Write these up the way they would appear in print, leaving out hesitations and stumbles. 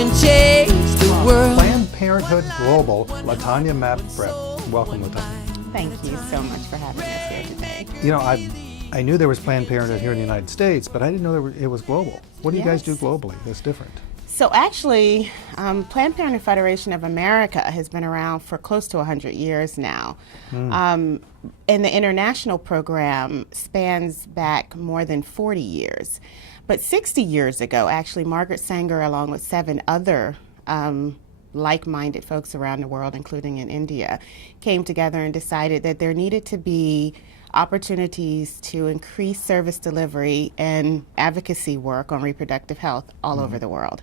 can change the world. Planned Parenthood Global, Latanya Mapp Frett. Welcome, Latanya. Thank you so much for having us here today. You know, I knew there was Planned Parenthood here in the United States, but I didn't know it was global. What do you guys do globally that's different? So actually, Planned Parenthood Federation of America has been around for close to 100 years now. And the international program spans back more than 40 years. But 60 years ago, actually, Margaret Sanger, along with 7 other like-minded folks around the world, including in India, came together and decided that there needed to be opportunities to increase service delivery and advocacy work on reproductive health all over the world.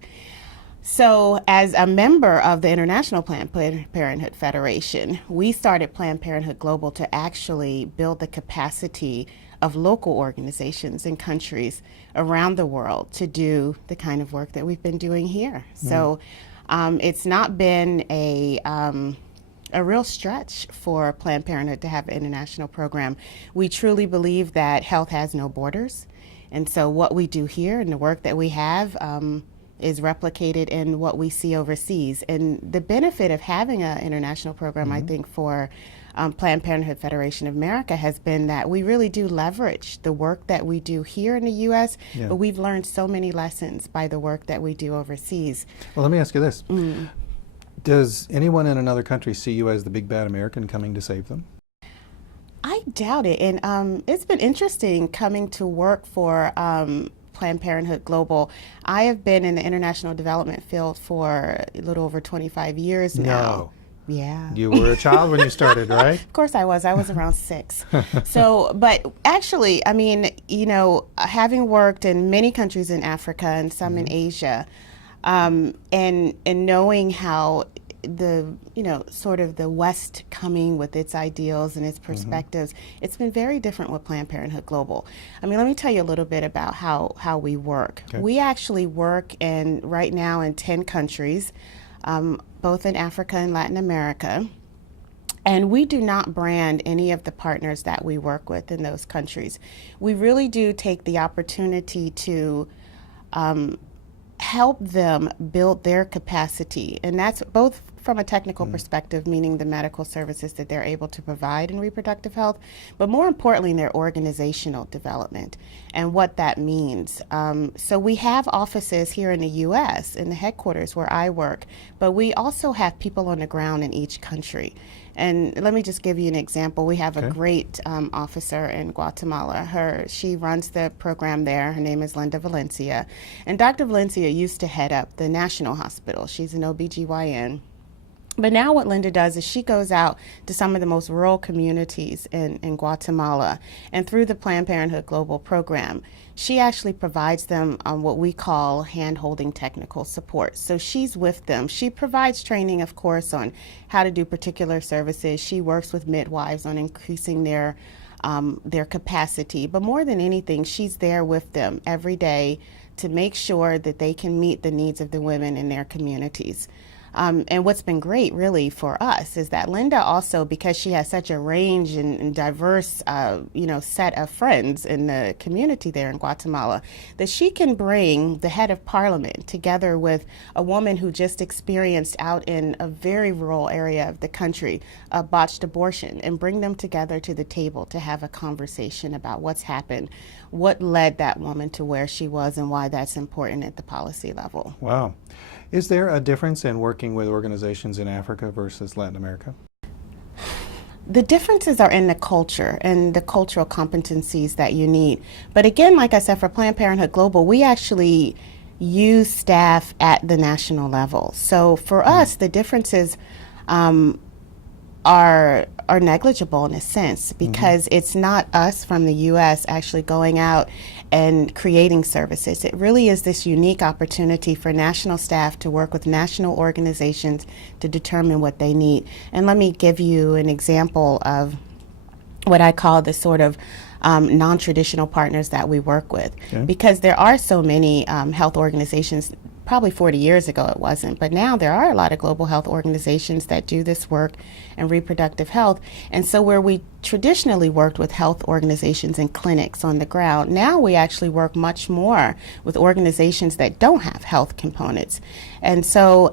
So as a member of the International Planned Parenthood Federation, we started Planned Parenthood Global to actually build the capacity of local organizations in countries around the world to do the kind of work that we've been doing here. So it's not been a real stretch for Planned Parenthood to have an international program. We truly believe that health has no borders. And so what we do here and the work that we have is replicated in what we see overseas. And the benefit of having an international program, I think, for Planned Parenthood Federation of America has been that we really do leverage the work that we do here in the U.S., but we've learned so many lessons by the work that we do overseas. Well, let me ask you this. Does anyone in another country see you as the big bad American coming to save them? I doubt it. And it's been interesting coming to work for Planned Parenthood Global. I have been in the international development field for a little over 25 years now. No. Yeah. You were a child when you started, right? Of course I was. I was around 6. So, but actually, I mean, you know, having worked in many countries in Africa and some in Asia, and knowing how the, you know, sort of the West coming with its ideals and its perspectives, it's been very different with Planned Parenthood Global. I mean, let me tell you a little bit about how we work. Okay. We actually work right now in 10 countries, both in Africa and Latin America. And we do not brand any of the partners that we work with in those countries. We really do take the opportunity to help them build their capacity. And that's both from a technical perspective, meaning the medical services that they're able to provide in reproductive health, but more importantly, their organizational development and what that means. So we have offices here in the U.S., in the headquarters where I work, but we also have people on the ground in each country. And let me just give you an example. We have a great officer in Guatemala. She runs the program there. Her name is Linda Valencia. And Dr. Valencia used to head up the National Hospital. She's an OBGYN. But now what Linda does is she goes out to some of the most rural communities in Guatemala, and through the Planned Parenthood Global program, she actually provides them what we call hand-holding technical support. So she's with them. She provides training, of course, on how to do particular services. She works with midwives on increasing their capacity. But more than anything, she's there with them every day to make sure that they can meet the needs of the women in their communities. And what's been great, really, for us is that Linda also, because she has such a range and diverse, set of friends in the community there in Guatemala, that she can bring the head of parliament together with a woman who just experienced out in a very rural area of the country a botched abortion, and bring them together to the table to have a conversation about what's happened, what led that woman to where she was, and why that's important at the policy level. Wow. Is there a difference in working with organizations in Africa versus Latin America? The differences are in the culture and the cultural competencies that you need. But again, like I said, for Planned Parenthood Global, we actually use staff at the national level. So for us, the differences are negligible in a sense, because it's not us from the U.S. actually going out and creating services. It really is this unique opportunity for national staff to work with national organizations to determine what they need. And let me give you an example of what I call the sort of non-traditional partners that we work with, because there are so many health organizations probably 40 years ago it wasn't, but now there are a lot of global health organizations that do this work in reproductive health. And so where we traditionally worked with health organizations and clinics on the ground, now we actually work much more with organizations that don't have health components. And so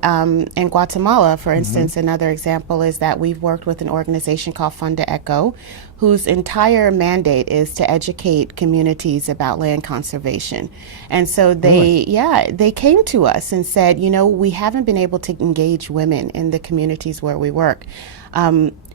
in Guatemala, for instance, another example is that we've worked with an organization called Funda Eco, whose entire mandate is to educate communities about land conservation. And so they came to us and said, you know, we haven't been able to engage women in the communities where we work.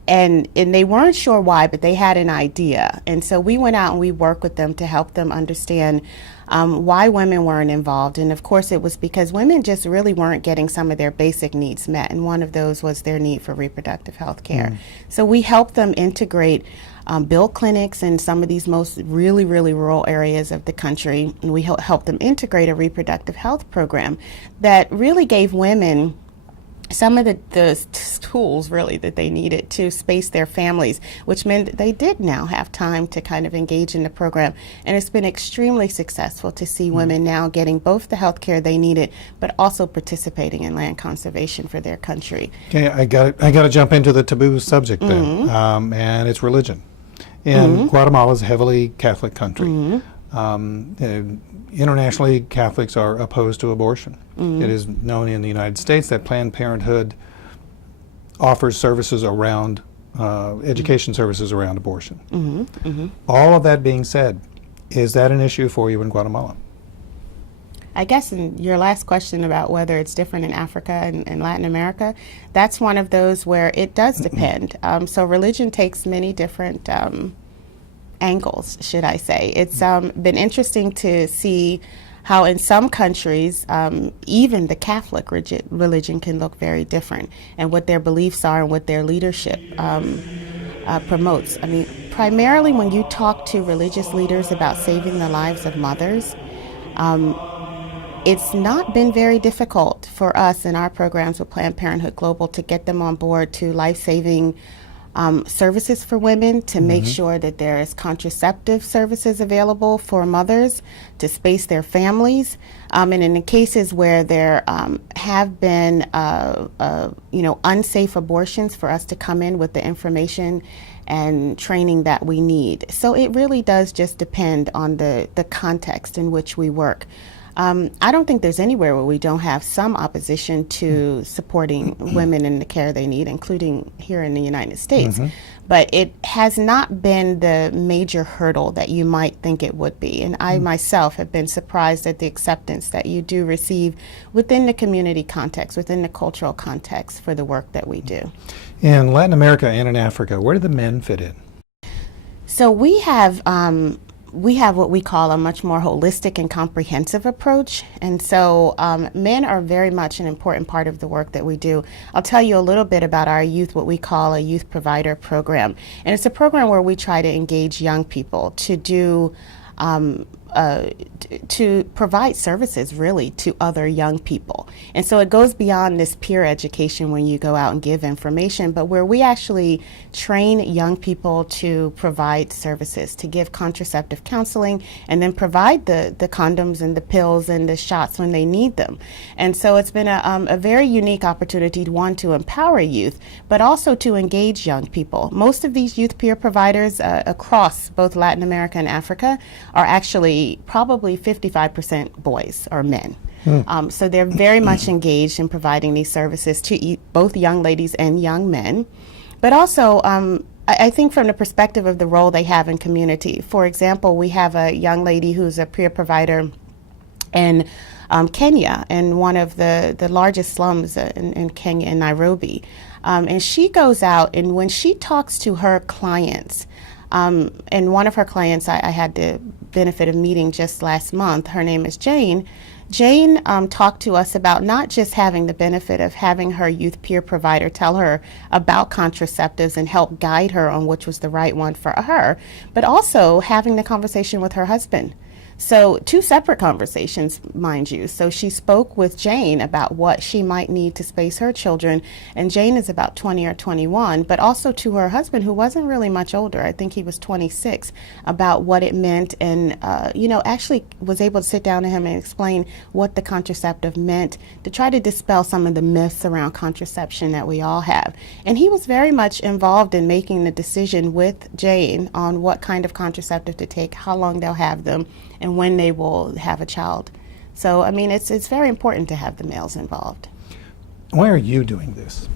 And they weren't sure why, but they had an idea. And so we went out and we worked with them to help them understand why women weren't involved. And of course, it was because women just really weren't getting some of their basic needs met. And one of those was their need for reproductive health care. So we helped them integrate, build clinics in some of these most really rural areas of the country. And we helped them integrate a reproductive health program that really gave women some of the tools really that they needed to space their families, which meant they did now have time to kind of engage in the program. And it's been extremely successful to see women now getting both the health care they needed, but also participating in land conservation for their country. Okay, I got to jump into the taboo subject then, and it's religion. And Guatemala is a heavily Catholic country. Internationally, Catholics are opposed to abortion. It is known in the United States that Planned Parenthood offers services around, education services around abortion. All of that being said, is that an issue for you in Guatemala? I guess in your last question about whether it's different in Africa and Latin America, that's one of those where it does depend. So religion takes many different angles, should I say. It's been interesting to see how in some countries, even the Catholic religion can look very different, and what their beliefs are and what their leadership promotes. I mean, primarily when you talk to religious leaders about saving the lives of mothers, it's not been very difficult for us in our programs with Planned Parenthood Global to get them on board to life-saving services for women, to make sure that there is contraceptive services available for mothers to space their families. And in the cases where there have been unsafe abortions, for us to come in with the information and training that we need. So it really does just depend on the context in which we work. I don't think there's anywhere where we don't have some opposition to supporting women in the care they need, including here in the United States. But it has not been the major hurdle that you might think it would be. And I myself have been surprised at the acceptance that you do receive within the community context, within the cultural context for the work that we do. In Latin America and in Africa, where do the men fit in? So we have what we call a much more holistic and comprehensive approach. And so men are very much an important part of the work that we do. I'll tell you a little bit about our youth, what we call a youth provider program. And it's a program where we try to engage young people to do to provide services really to other young people. And so it goes beyond this peer education when you go out and give information, but where we actually train young people to provide services, to give contraceptive counseling, and then provide the condoms and the pills and the shots when they need them. And so it's been a very unique opportunity, one, to empower youth, but also to engage young people. Most of these youth peer providers across both Latin America and Africa are actually probably 55% boys or men. So they're very much engaged in providing these services to both young ladies and young men. But also, I think from the perspective of the role they have in community. For example, we have a young lady who's a peer provider in Kenya, in one of the largest slums in Kenya, in Nairobi. And she goes out, and when she talks to her clients, and one of her clients I had the benefit of meeting just last month, her name is Jane. Jane talked to us about not just having the benefit of having her youth peer provider tell her about contraceptives and help guide her on which was the right one for her, but also having the conversation with her husband. So 2 separate conversations, mind you. So she spoke with Jane about what she might need to space her children, and Jane is about 20 or 21, but also to her husband, who wasn't really much older. I think he was 26, about what it meant, and actually was able to sit down to him and explain what the contraceptive meant, to try to dispel some of the myths around contraception that we all have. And he was very much involved in making the decision with Jane on what kind of contraceptive to take, how long they'll have them, and when they will have a child. So, I mean, it's very important to have the males involved. Why are you doing this?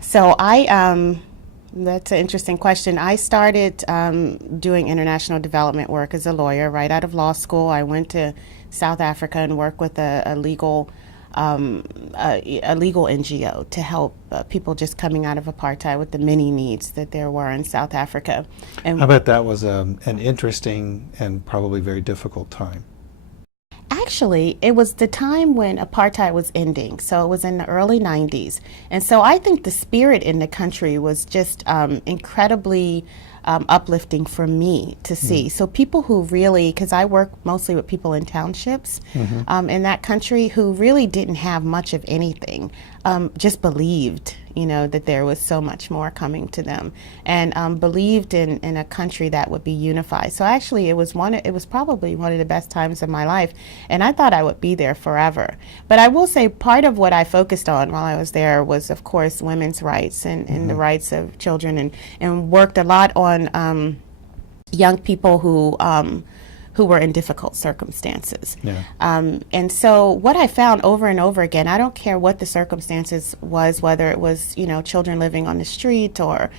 So that's an interesting question. I started doing international development work as a lawyer right out of law school. I went to South Africa and worked with a legal NGO to help people just coming out of apartheid with the many needs that there were in South Africa. And I bet that was an interesting and probably very difficult time. actually, it was the time when apartheid was ending, so it was in the early 90s. And so I think the spirit in the country was just incredibly uplifting for me to see. So people who really, because I work mostly with people in townships in that country who really didn't have much of anything, just believed, that there was so much more coming to them, and believed in a country that would be unified. So actually, it was probably one of the best times of my life, and I thought I would be there forever. But I will say part of what I focused on while I was there was, of course, women's rights and the rights of children, and worked a lot on young people who were in difficult circumstances. Yeah. And so what I found over and over again, I don't care what the circumstances was, whether it was, children living on the street or,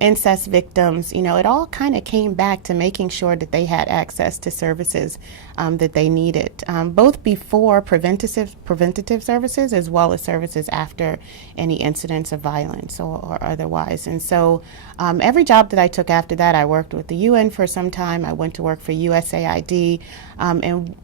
incest victims, it all kind of came back to making sure that they had access to services that they needed, both before preventative services as well as services after any incidents of violence or otherwise. And so every job that I took after that, I worked with the UN for some time. I went to work for USAID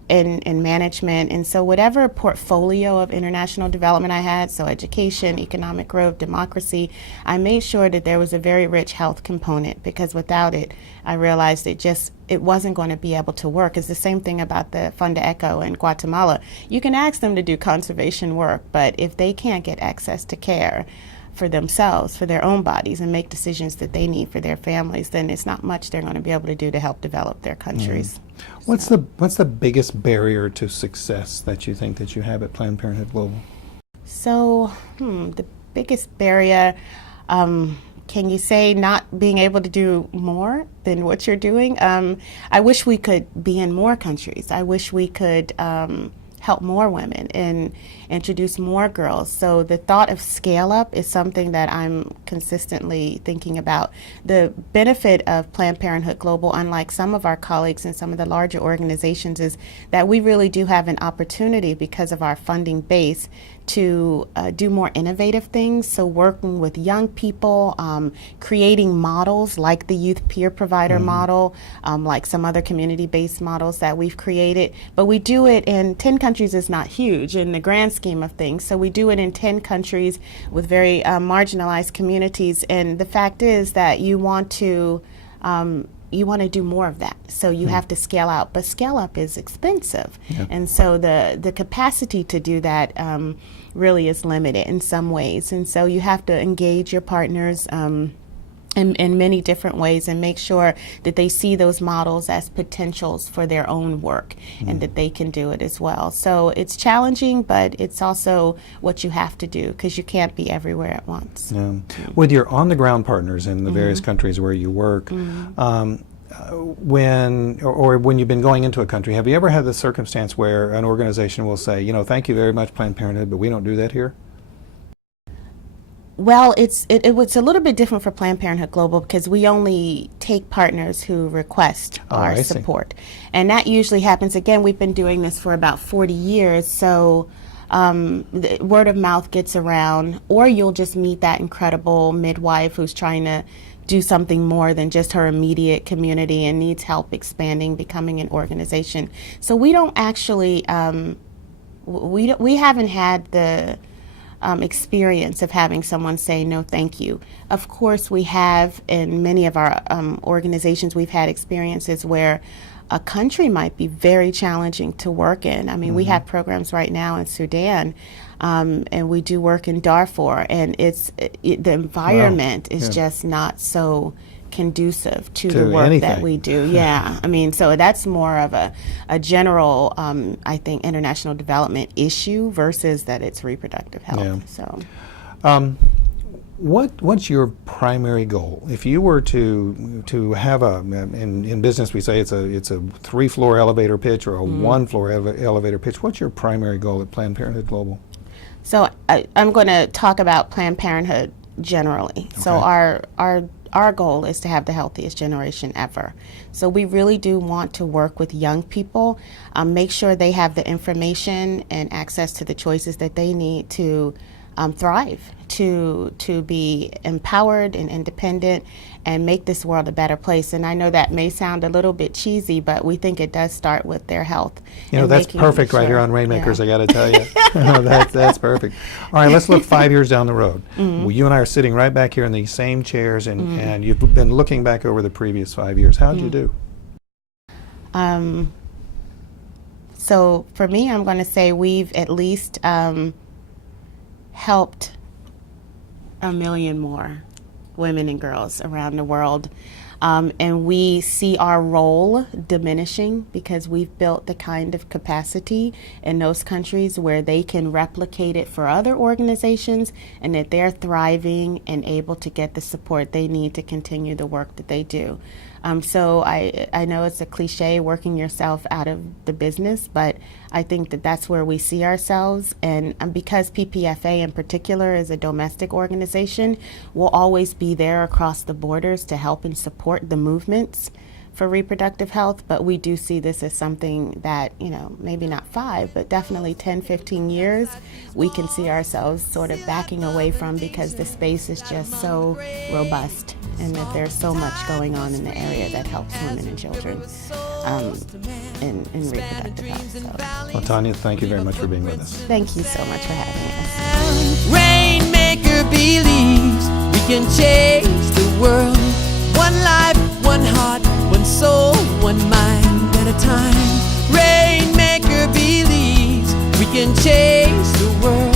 in management. And so whatever portfolio of international development I had, so education, economic growth, democracy, I made sure that there was a very rich health component, because without it, I realized it wasn't going to be able to work. It's the same thing about the Funda Eco in Guatemala. You can ask them to do conservation work, but if they can't get access to care for themselves, for their own bodies, and make decisions that they need for their families, then it's not much they're going to be able to do to help develop their countries. What's the biggest barrier to success that you think that you have at Planned Parenthood Global? So, the biggest barrier, can you say not being able to do more than what you're doing? I wish we could be in more countries. I wish we could help more women and introduce more girls. So the thought of scale up is something that I'm consistently thinking about. The benefit of Planned Parenthood Global, unlike some of our colleagues in some of the larger organizations, is that we really do have an opportunity, because of our funding base, to do more innovative things. So working with young people, creating models like the youth peer provider model, like some other community-based models that we've created. But we do it in 10 countries is not huge in the grand scheme of things. So we do it in 10 countries with very marginalized communities. And the fact is that you want to do more of that. So you have to scale out, but scale up is expensive. Yeah. And so the capacity to do that really is limited in some ways. And so you have to engage your partners in many different ways, and make sure that they see those models as potentials for their own work, and that they can do it as well. So it's challenging, but it's also what you have to do, because you can't be everywhere at once. Yeah. With your on-the-ground partners in the various countries where you work, when you've been going into a country, have you ever had the circumstance where an organization will say, thank you very much, Planned Parenthood, but we don't do that here? Well, it's a little bit different for Planned Parenthood Global, because we only take partners who request our support. And that usually happens, again, we've been doing this for about 40 years, so the word of mouth gets around, or you'll just meet that incredible midwife who's trying to do something more than just her immediate community and needs help expanding, becoming an organization. So we don't actually, we haven't had the experience of having someone say no thank you. Of course, we have in many of our organizations, we've had experiences where a country might be very challenging to work in. I mean, we have programs right now in Sudan, and we do work in Darfur, and the environment is just not so conducive to the work anything that we do. Yeah, I mean, so that's more of a general, I think, international development issue versus that it's reproductive health. Yeah. So, what's your primary goal? If you were to have in business we say it's a 3-floor elevator pitch or a 1-floor elevator pitch. What's your primary goal at Planned Parenthood Global? So I'm going to talk about Planned Parenthood generally. Okay. So our goal is to have the healthiest generation ever. So we really do want to work with young people, make sure they have the information and access to the choices that they need to thrive, to be empowered and independent and make this world a better place. And I know that may sound a little bit cheesy, but we think it does start with their health. You know, that's perfect right here on Rainmakers, I got to tell you. That's perfect. All right, let's look 5 years down the road. Well, you and I are sitting right back here in these same chairs, and you've been looking back over the previous 5 years. How'd you do? So for me, I'm going to say we've at least helped 1 million more women and girls around the world. And we see our role diminishing because we've built the kind of capacity in those countries where they can replicate it for other organizations and that they're thriving and able to get the support they need to continue the work that they do. So I know it's a cliche, working yourself out of the business, but I think that that's where we see ourselves. And because PPFA in particular is a domestic organization, we'll always be there across the borders to help and support the movements for reproductive health. But we do see this as something that, you know, maybe not 5, but definitely 10, 15 years, we can see ourselves sort of backing away from because the space is just so robust and that there's so much going on in the area that helps women and children in reproductive health. So. Latanya, thank you very much for being with us. Thank you so much for having us. Rainmaker believes we can change the world. One life, one heart, one soul, one mind at a time. Rainmaker believes we can change the world.